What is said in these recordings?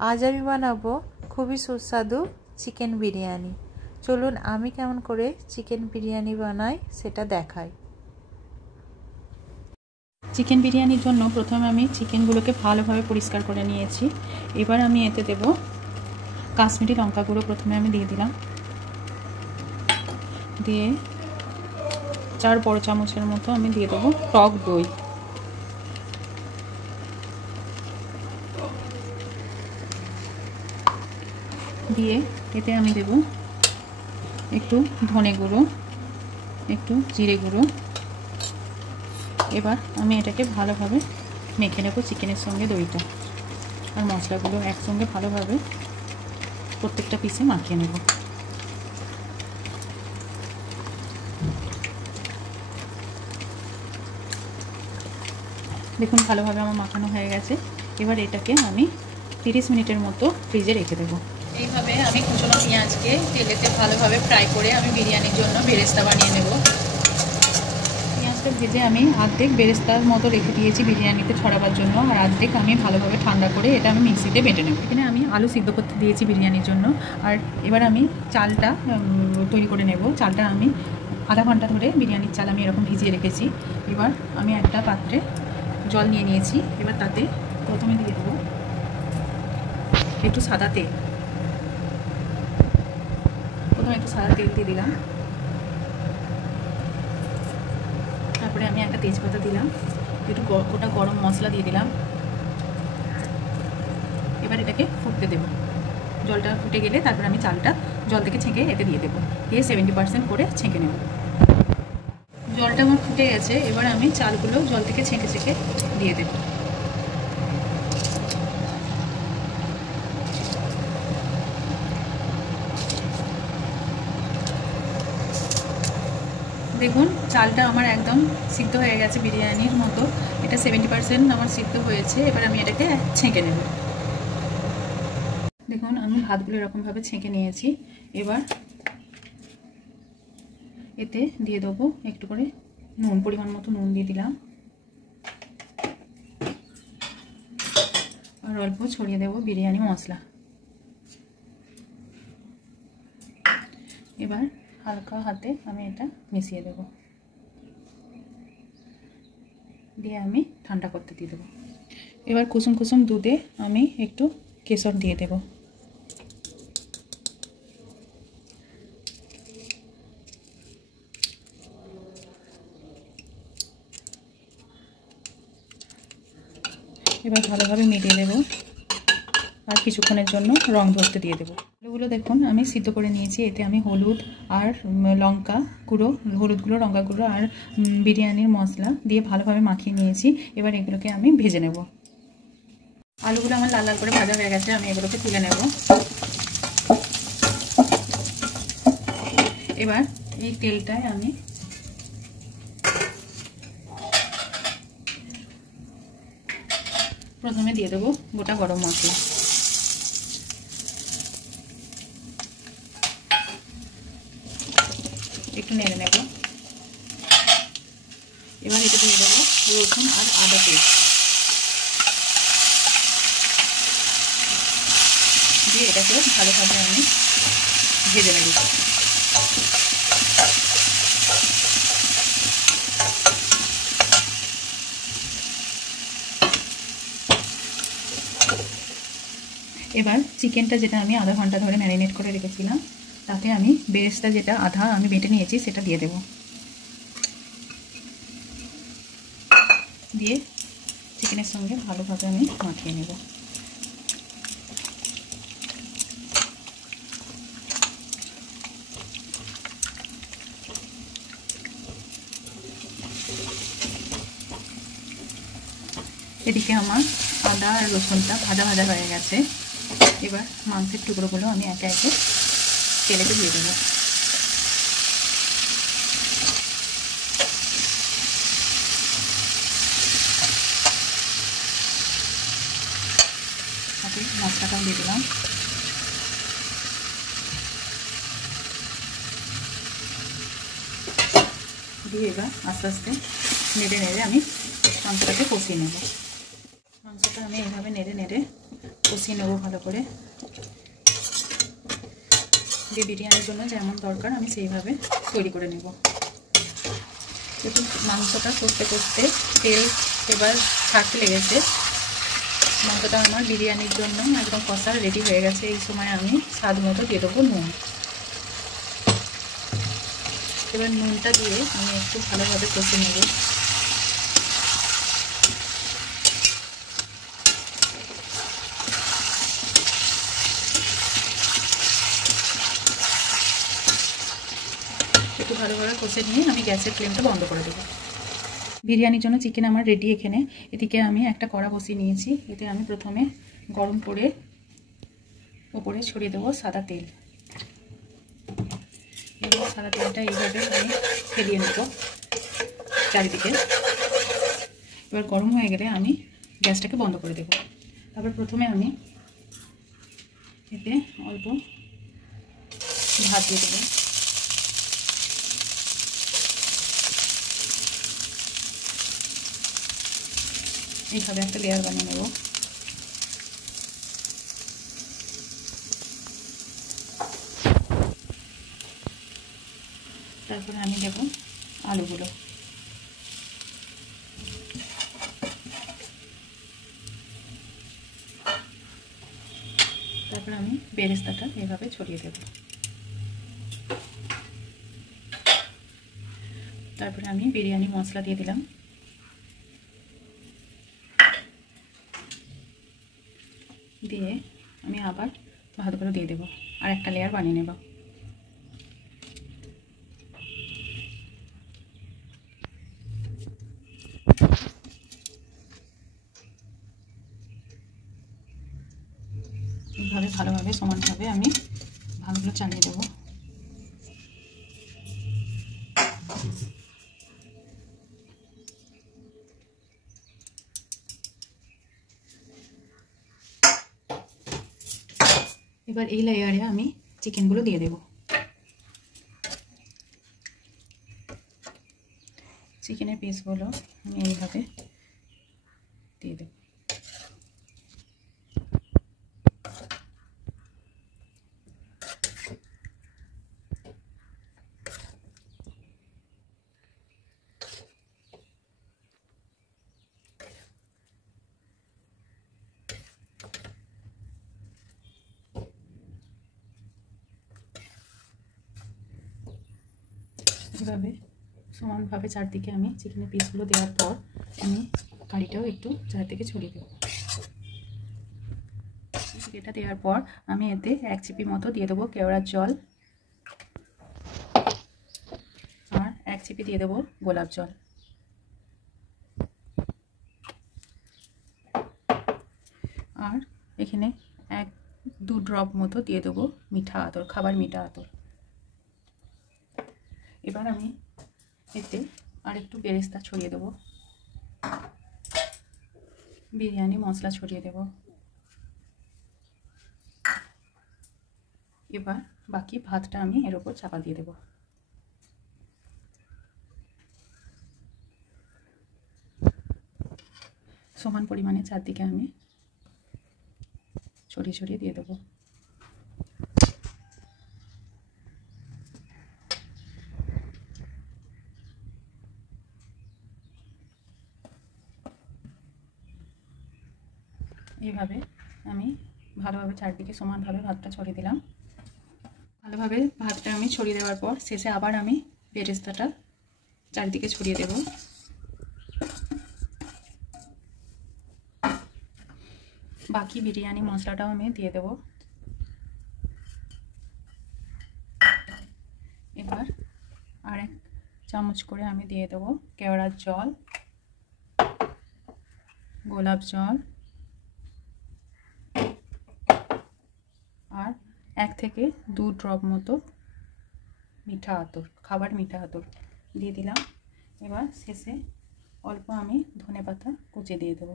आज आमी बानाबो खूबই सुस्वादु चिकेन बिरियानी। चलुन आमी केमन करे चिकेन बिरियानी बानाई सेटा देखाई। चिकेन बिरियानिर जोन्नो प्रथमे आमी चिकेनगुलोके भालोभाबे परिष्कार करे नियेछि। एबार आमी एते देब काश्मीरी लंका गुঁড়ো। प्रथमे आमी दिए दिलाम, दिए 4 बड़ चामचेर मतो आमी दिए देब टक दई। দিয়ে এতে আমি দেব একটু ধনে গুঁড়ো, একটু জিরে গুঁড়ো। এবার আমি এটাকে ভালোভাবে মেখে নেব চিকেনের সঙ্গে দইটা আর মশলাগুলো একসঙ্গে ভালোভাবে প্রত্যেকটা পিসে মাখিয়ে নেব। দেখুন ভালোভাবে আমার মাখানো হয়ে গেছে। এবার এটাকে আমি 30 মিনিটের মতো ফ্রিজে রেখে দেব। এইভাবে আমি কুচনো পেঁয়াজকে তেলেতে ভালোভাবে ফ্রাই করে আমি বিরিয়ানির জন্য বেরেস্তা বানিয়ে নেব। পেঁয়াজটা ভেজে আমি অর্ধেক বেরেস্তার মতো রেখে দিয়েছি বিরিয়ানিতে ছড়াবার জন্য, আর অর্ধেক আমি ভালোভাবে ঠান্ডা করে এটা আমি মিক্সিতে বেটে নেব। এখানে আমি আলু সিদ্ধ করতে দিয়েছি বিরিয়ানির জন্য। আর এবার আমি চালটা তৈরি করে নেব। চালটা আমি আধা ঘন্টা ধরে বিরিয়ানির চাল আমি এরকম ভিজিয়ে রেখেছি। এবার আমি একটা পাত্রে জল নিয়ে নিয়েছি। এবার তাতে প্রথমে দিয়ে দেবো একটু সাদা তেল। একটু সাদা তেল দিয়ে দিলাম। তারপরে আমি একটা তেজপাতা দিলাম, একটু গোটা গরম মশলা দিয়ে দিলাম। এবার এটাকে ফুটতে দেব। জলটা ফুটে গেলে তারপরে আমি চালটা জল থেকে ছেঁকে এতে দিয়ে দেবো, দিয়ে 70% করে ছেঁকে নেব। জলটা আমার ফুটে গেছে। এবার আমি চালগুলো জল থেকে ছেঁকে ছেঁকে দিয়ে দেব। দেখুন চালটা আমার একদম সিদ্ধ হয়ে গেছে বিরিয়ানির মতো। এটা 70% আমার সিদ্ধ হয়েছে। এবার আমি এটাকে ছেঁকে নেব। দেখুন আমি ভাতগুলো এরকমভাবে ছেঁকে নিয়েছি। এবার এতে দিয়ে দেবো একটু করে নুন, পরিমাণ মতো নুন দিয়ে দিলাম, আর অল্প ছড়িয়ে দেবো বিরিয়ানি মশলা। এবার হালকা হাতে আমি এটা মিশিয়ে দেব, দিয়ে আমি ঠান্ডা করতে দিয়ে দেবো। এবার কুসুম কুসুম দুধে আমি একটু কেশর দিয়ে দেব। এবার ভালোভাবে মিলিয়ে দেব আর কিছুক্ষণের জন্য রং ধরতে দিয়ে দেবো। আলুগুলো দেখুন আমি সিদ্ধ করে নিয়েছি। এতে আমি হলুদ আর লঙ্কা গুঁড়ো, হলুদ গুঁড়ো, লঙ্কা গুঁড়ো আর বিরিয়ানির মশলা দিয়ে ভালোভাবে মাখিয়ে নিয়েছি। এবার এগুলোকে আমি ভেজে নেব। আলুগুলো আমার লাল লাল করে ভাজা হয়ে গেছে। আমি এগুলোকে তুলে নেব। এবার এই তেলটায় আমি প্রথমে দিয়ে দেবো গোটা গরম মশলা, একটু নেড়ে নেব। এবার এটা দিয়ে দেবো রসুন আর আদা পেস্ট, দিয়ে এটাকে ভালোভাবে আমি ভেজে নেব। এবার চিকেনটা যেটা আমি আধা ঘন্টা ধরে ম্যারিনেট করে রেখেছিলাম তাতে আমি বেরেস্তা যেটা আধা আমি বেটে নিয়েছি সেটা দিয়ে দেব। দিয়ে চিকেনের সঙ্গে ভালোভাবে আমি মাখিয়ে নেব। এদিকে আমার আদা আর রসুনটা ভাজা ভাজা হয়ে গেছে। এবার মাংসের টুকরোগুলো আমি একে একে তেলেতে দিয়ে দেবো। সাথে মশলাটাও দিয়ে দিলাম। দিয়ে এবার আস্তে আস্তে নেড়ে নেড়ে আমি মাংসটাকে কষিয়ে নেব। মাংসটা আমি এইভাবে নেড়ে নেড়ে কষিয়ে নেবো ভালো করে। যে বিরিয়ানির জন্য যেমন দরকার আমি সেইভাবে তৈরি করে নেব। দেখুন মাংসটা কষতে কষতে তেল এবার ছাড়তে লেগেছে। মাংসটা আমার বিরিয়ানির জন্য একদম কষা রেডি হয়ে গেছে। এই সময় আমি স্বাদ মতো দিয়ে দেবো নুন। এবার নুনটা দিয়ে আমি একটু ভালোভাবে কষে নেব। একটু ভালোভাবে কষে নিয়ে আমি গ্যাসের ফ্লেমটা বন্ধ করে দেবো। বিরিয়ানির জন্য চিকেন আমার রেডি। এখানে এদিকে আমি একটা কড়া বসিয়ে নিয়েছি। এতে আমি প্রথমে গরম করে ওপরে ছড়িয়ে দেবো সাদা তেল। এবং সাদা তেলটা এইভাবে আমি ফেলিয়ে নেব চারিদিকে। এবার গরম হয়ে গেলে আমি গ্যাসটাকে বন্ধ করে দেব। তারপর প্রথমে আমি এতে অল্প ভাত দিয়ে দেবো। এইভাবে একটা লেয়ার বানিয়ে নেব। তারপরে আমি দেব আলুগুলো। তারপরে আমি বেরেস্তাটা এভাবে ছড়িয়ে দেব। তারপরে আমি বিরিয়ানি মশলা দিয়ে দিলাম। দিয়ে আমি আবার ভাতগুলো দিয়ে দেবো আর একটা লেয়ার বানিয়ে নেব। এইভাবে ভালোভাবে সমানভাবে আমি ভাতগুলো চালিয়ে দেবো। এবার এই লেয়ারে আমি চিকেনগুলো দিয়ে দেব। চিকেনের পিসগুলো আমি এইভাবে দিয়ে দেব। এভাবে সমানভাবে চারদিকে আমি চিকেনের পিসগুলো দেওয়ার পর আমি কারিটাও একটু চারদিকে ছড়িয়ে দেব। এটা দেওয়ার পর আমি এতে 1 চিপি মতো দিয়ে দেবো কেওড়ার জল আর 1 চিপি দিয়ে দেবো গোলাপ জল। আর এখানে 1-2 ড্রপ মতো দিয়ে দেবো মিঠা আতর, খাবার মিঠা আতর। এবার আমি এতে আর একটু বেরেস্তা ছড়িয়ে দেবো, বিরিয়ানি মশলা ছড়িয়ে দেব। এবার বাকি ভাতটা আমি এর উপর চাপা দিয়ে দেব। সমান পরিমাণে চারদিকে আমি ছড়িয়ে ছড়িয়ে দিয়ে দেবো। এইভাবে আমি ভালোভাবে চারদিকে সমানভাবে ভাতটা ছড়িয়ে দিলাম। ভালোভাবে ভাতটা আমি ছড়িয়ে দেওয়ার পর শেষে আবার আমি বেরেস্তাটা চারদিকে ছড়িয়ে দেব। বাকি বিরিয়ানি মশলাটাও আমি দিয়ে দেব। এবার আর 1 চামচ করে আমি দিয়ে দেব কেওড়ার জল, গোলাপ জল আর 1 থেকে 2 ড্রপ মতো মিঠা আতর, খাবার মিঠা আতর দিয়ে দিলাম। এবার শেষে অল্প আমি ধনেপাতা কুচি দিয়ে দেবো।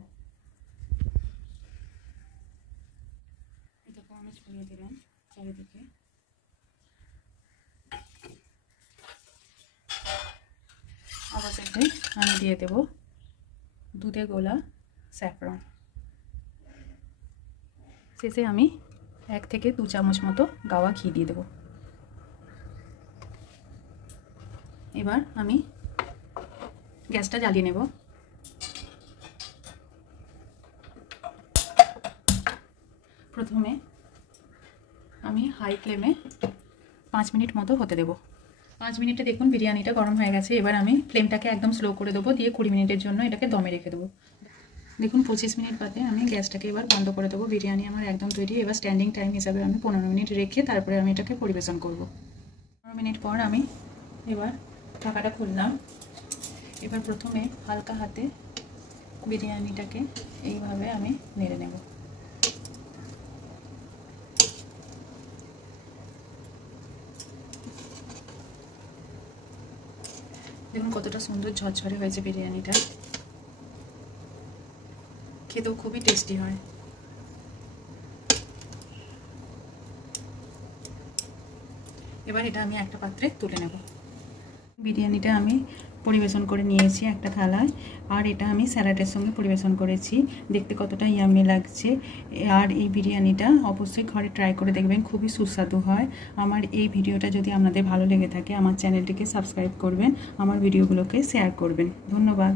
এটাকে আমি ছড়িয়ে দিলাম চারিদিকে। আবার শেষে আমি দিয়ে দেব দুধে গোলা স্যাফরন। শেষে আমি 1 থেকে 2 চামচ মতো গাওয়া ঘি দিয়ে দেবো। এবার আমি গ্যাসটা জ্বালিয়ে নেব। প্রথমে আমি হাই ফ্লেমে 5 মিনিট মতো হতে দেব। 5 মিনিটে দেখুন বিরিয়ানিটা গরম হয়ে গেছে। এবার আমি ফ্লেমটাকে একদম স্লো করে দেবো, দিয়ে 20 মিনিটের জন্য এটাকে দমে রেখে দেবো। দেখুন 25 মিনিট বাদে আমি গ্যাসটাকে এবার বন্ধ করে দেবো। বিরিয়ানি আমার একদম তৈরি। এবার স্ট্যান্ডিং টাইম হিসাবে আমি 15 মিনিট রেখে তারপরে আমি এটাকে পরিবেশন করব। 15 মিনিট পর আমি এবার ঢাকাটা খুললাম। এবার প্রথমে হালকা হাতে বিরিয়ানিটাকে এইভাবে আমি নেড়ে নেব। দেখুন কতটা সুন্দর ঝরঝরে হয়েছে বিরিয়ানিটা, খেতেও খুবই টেস্টি হয়। এবার এটা আমি একটা পাত্রে তুলে নেব। বিরিয়ানিটা আমি পরিবেশন করে নিয়েছি একটা থালায়, আর এটা আমি স্যালাডের সঙ্গে পরিবেশন করেছি। দেখতে কতটা ইয়াম্মি লাগছে। আর এই বিরিয়ানিটা অবশ্যই ঘরে ট্রাই করে দেখবেন, খুবই সুস্বাদু হয়। আমার এই ভিডিওটা যদি আপনাদের ভালো লেগে থাকে আমার চ্যানেলটিকে সাবস্ক্রাইব করবেন, আমার ভিডিওগুলোকে শেয়ার করবেন। ধন্যবাদ।